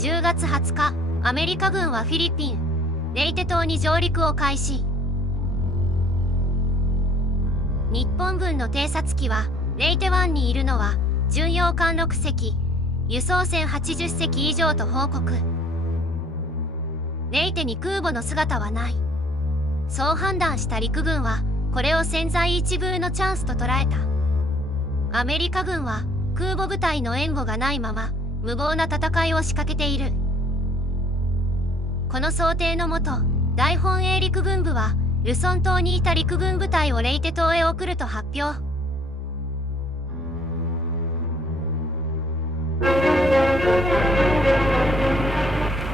10月20日、アメリカ軍はフィリピン、レイテ島に上陸を開始。日本軍の偵察機は、レイテ湾にいるのは、巡洋艦6隻、輸送船80隻以上と報告。レイテに空母の姿はない。そう判断した陸軍は、これを千載一遇のチャンスと捉えた。アメリカ軍は、空母部隊の援護がないまま、無謀な戦いを仕掛けている。この想定のもと、大本営陸軍部は、ルソン島にいた陸軍部隊をレイテ島へ送ると発表。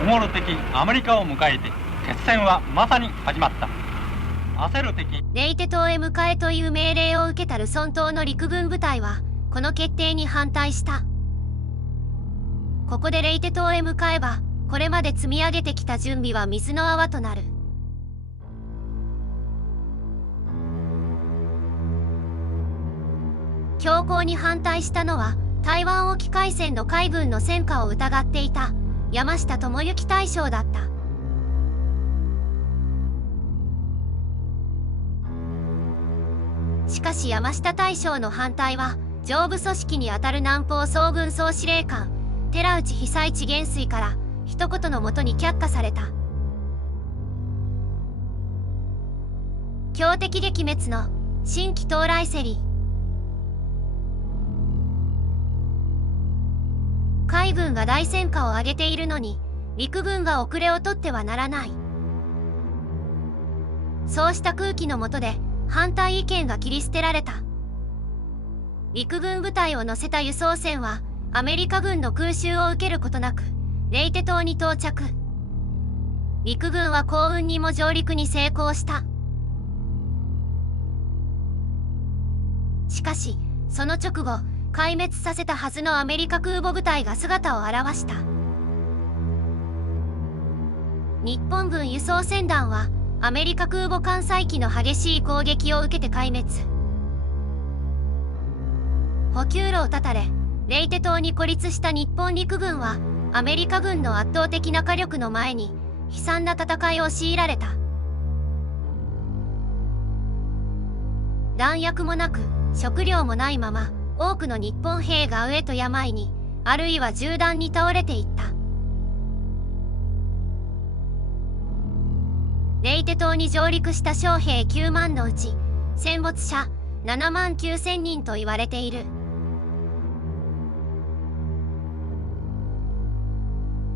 おごる敵アメリカを迎えて、決戦はまさに始まった。焦る敵レイテ島へ迎えという命令を受けたルソン島の陸軍部隊は、この決定に反対した。ここでレイテ島へ向かえば、これまで積み上げてきた準備は水の泡となる。強硬に反対したのは、台湾沖海戦の海軍の戦果を疑っていた山下智之大将だった。しかし山下大将の反対は、上部組織にあたる南方総軍総司令官寺内久一元帥から一言のもとに却下された。強敵撃滅の新規到来セリ。海軍が大戦果を上げているのに陸軍が遅れを取ってはならない。そうした空気の下で反対意見が切り捨てられた。陸軍部隊を乗せた輸送船はアメリカ軍の空襲を受けることなくレイテ島に到着。陸軍は幸運にも上陸に成功した。しかしその直後、壊滅させたはずのアメリカ空母部隊が姿を現した。日本軍輸送船団はアメリカ空母艦載機の激しい攻撃を受けて壊滅。補給路を断たれ、レイテ島に孤立した日本陸軍はアメリカ軍の圧倒的な火力の前に悲惨な戦いを強いられた。弾薬もなく食料もないまま、多くの日本兵が飢えと病に、あるいは銃弾に倒れていった。レイテ島に上陸した将兵9万のうち、戦没者7万9千人と言われている。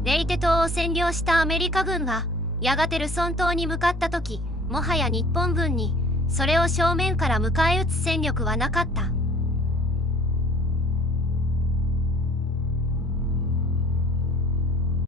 レイテ島を占領したアメリカ軍が、やがてルソン島に向かった時、もはや日本軍に、それを正面から迎え撃つ戦力はなかった。